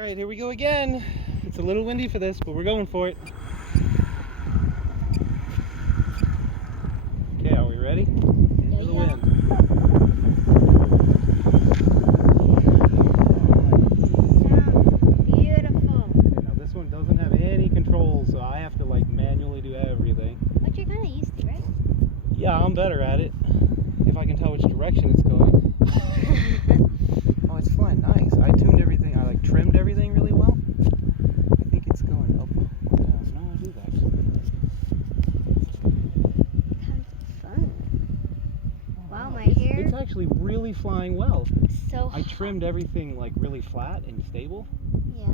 Alright, here we go again. It's a little windy for this, but we're going for it. Okay, are we ready? Into the wind. Sounds beautiful. Okay, now this one doesn't have any controls, so I have to like manually do everything. But you're kind of used to, right? Yeah, I'm better at it. If I can tell which direction it's going. Oh, it's flying nice. I tuned everything, I like trimmed everything really well. I think it's going up. No, I do that. Sounds fun. Wow, my It's hair. actually really flying well. So I trimmed everything like really flat and stable. Yeah.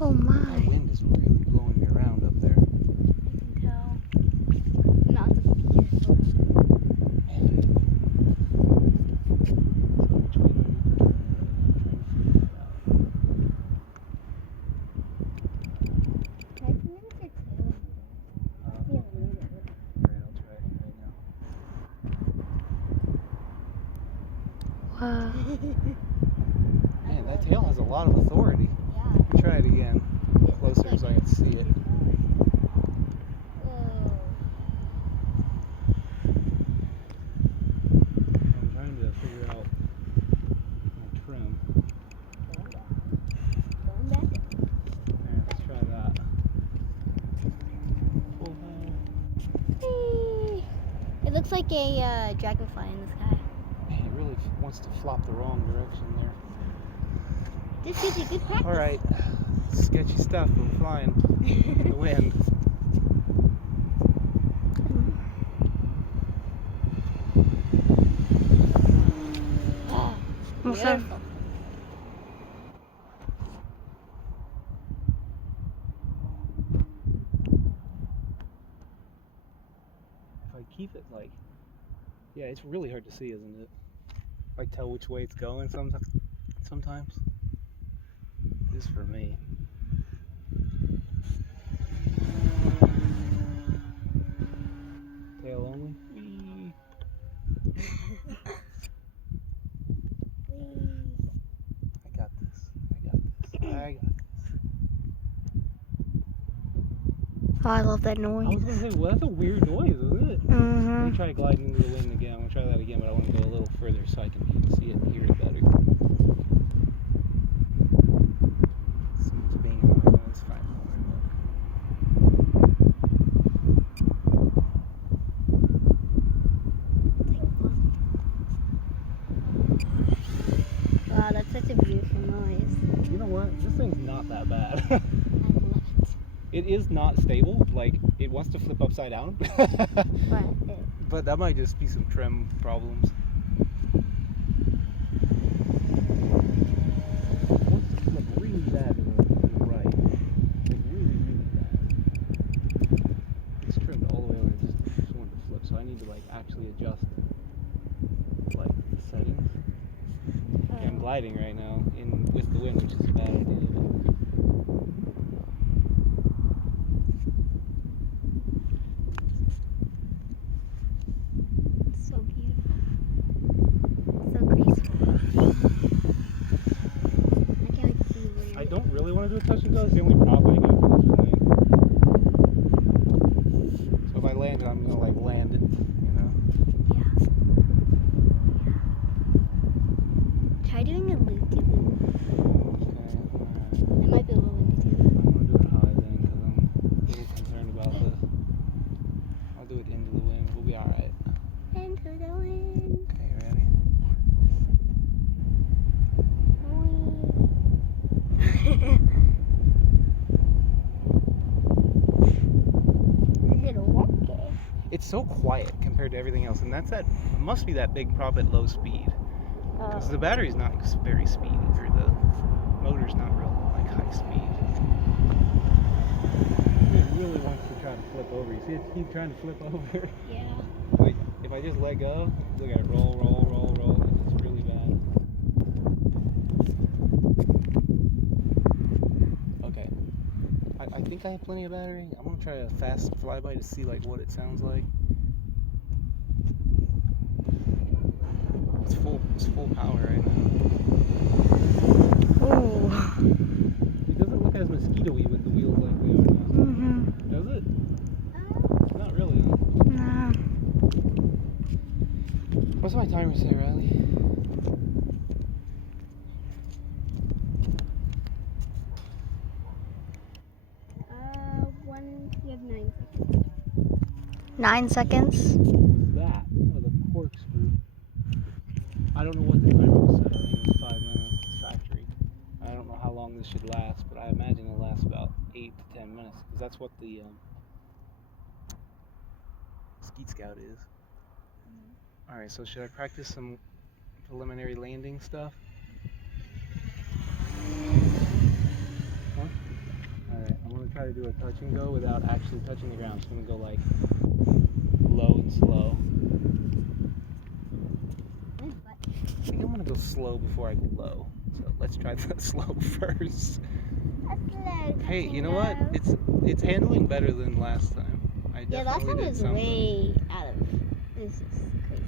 Oh my. That wind is really blowing me around up there. I can tell. No, it's beautiful. Wow. Man, that tail has a lot of authority. Yeah. Let me try it again. Closer so I can see it. I'm trying to figure out my trim. Alright, let's try that. Pull that. It looks like a dragonfly in the sky. Man, it really wants to flop the wrong direction there. This gives you good practice. Alright, sketchy stuff, but we're flying in the wind. Beautiful. If I keep it like, yeah, it's really hard to see, isn't it? Like tell which way it's going sometimes. It is for me. Tail only. Whee. I got this. I got this. I got this. Oh, I love that I noise. was gonna say, well, that's a weird noise, isn't it? Let Mm-hmm. me try gliding into the wind again. I'm gonna try that again, but I want to go a little further so I can see it and hear it better. Someone's being in my phone. It's fine. Don't worry about Wow, that's such a beautiful noise. it. You know what? This thing's not that bad. I love it. It is not stable. Like, it wants to flip upside down. But that might just be some trim problems. It wants to flip really bad to the right. Like, really, really bad. It's trimmed all the way over. It just wanted to flip. So I need to, like, actually adjust, like, the settings. Okay, I'm gliding right now with the wind, which is a bad idea. So beautiful. So graceful. I can't wait to see you later. I don't really want to do a touch and go. It's the only prop I got for this plane. So if I land it, I'm gonna like land it, you know. Yeah. Try doing a loop-de-loop. Okay. It might be a little windy too. I'm gonna do it high then, because I'm a little concerned about the. I'll do it into the wind. We'll be all right. Into the wind. Okay, ready? Little wonky. It's so quiet compared to everything else, and that's that. It must be that big prop at low speed, because the battery's not very speedy, or the motor's not real like high speed. It really wants to try to flip over. You see it keep trying to flip over. Yeah. Like if I just let go, look at it roll, roll, roll, roll. It's really bad. Okay. I think I have plenty of battery. I'm gonna try a fast flyby to see like what it sounds like. It's full power right now. timer say, Riley? You have 9 seconds. 9 seconds. What was that? Oh, the corkscrew. I don't know what the timer was set. I think it was 5 minutes factory. I don't know how long this should last, but I imagine it'll last about 8 to 10 minutes because that's what the Skeet Scout is. Alright, so should I practice some preliminary landing stuff? Huh? Alright, I'm going to try to do a touch and go without actually touching the ground. I'm just going to go like low and slow. I think I'm going to go slow before I go low. So let's try the slow first. Hey, you know what? It's handling better than last time. I Yeah, last time definitely was did something. way out of. This is crazy.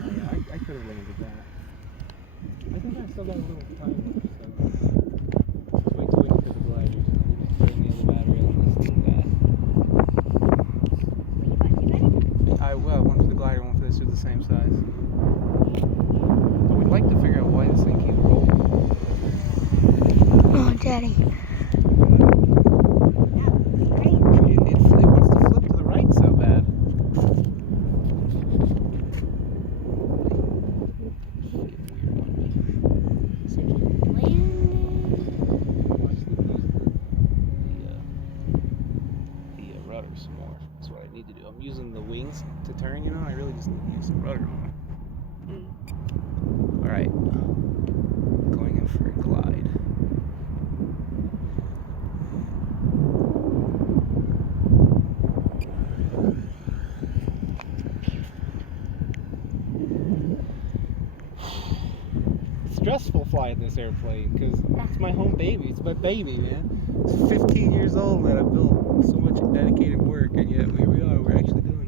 Oh, yeah, I could have landed that. I think I still got a little time left, so let's wait till we get to the gliders. Let me just turn the other battery on this little guy. Well, one for the glider, one for this are the same size. But we'd like to figure out why this thing keeps rolling. Oh, Daddy. It wants to flip to the right so bad. Rudder some more. That's what I need to do. I'm using the wings to turn, you know, I really just need to use the rudder more. Alright. Going in for a glide. It's stressful flying this airplane because it's my home baby. It's my baby, man. It's 15 years old that I built so much dedicated work, and yet here we are. We're actually doing it.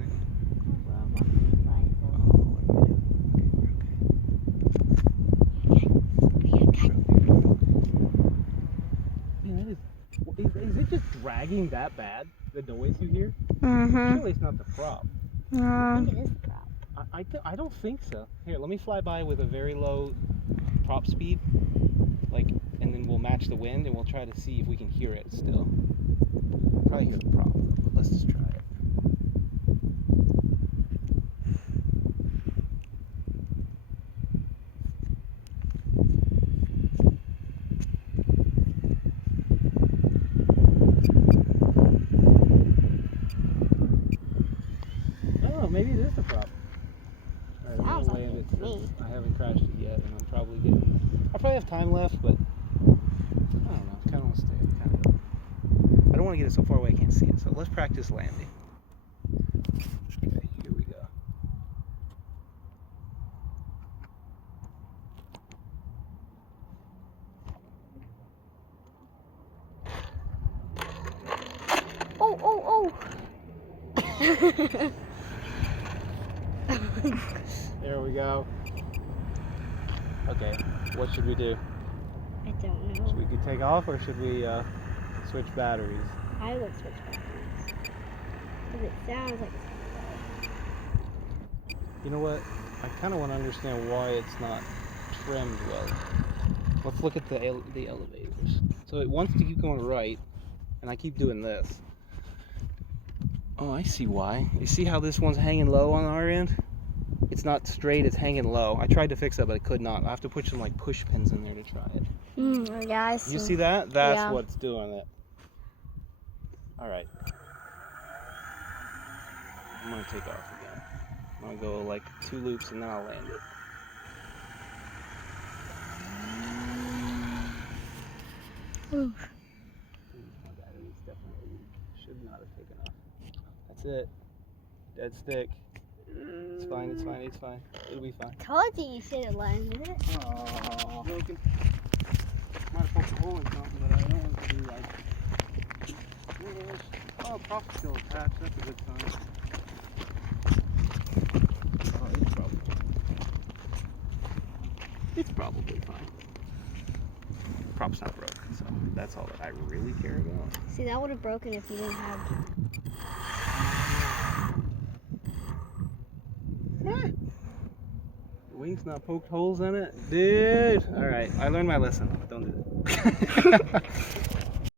Is it just dragging that bad? The noise you hear? Mm-hmm. Surely it's not the prop. I think it is the prop. I don't think so. Here, let me fly by with a very low prop speed, and then we'll match the wind, and we'll try to see if we can hear it still. Probably hear the prop, but let's just try it. Oh, maybe it is the prop. Alright, I'm Sounds gonna like land it it to me. since I haven't crashed it yet, and I'll probably have time left, but I don't know. I kind of want to stay. I don't want to get it so far away I can't see it. So let's practice landing. Okay, here we go. Oh! There we go. Okay, what should we do? I don't know. Should we take off or should we switch batteries? I would switch batteries. Because it sounds like it's You know what? I kind of want to understand why it's not trimmed well. Let's look at the elevators. So it wants to keep going right, and I keep doing this. Oh, I see why. You see how this one's hanging low on our end? It's not straight, it's hanging low. I tried to fix that, but I could not. I have to put some like push pins in there to try it. Yeah, I see. You see that? That's Yeah. what's doing it. Alright. I'm gonna take off again. I'm gonna go like 2 loops and then I'll land it. Ooh. My battery's definitely weak. Should not have taken off. That's it. Dead stick. It's fine, it's fine, it's fine. It'll be fine. told you should have landed it. Oh, broken. Might have poked a hole in something, but I don't want to do like. Oh, prop's still attached. That's a good sign. Oh, it's probably fine. Prop's not broken, so that's all that I really care about. See, that would have broken if you didn't have Wings not poked holes in it? Dude! Alright, I learned my lesson. Don't do that.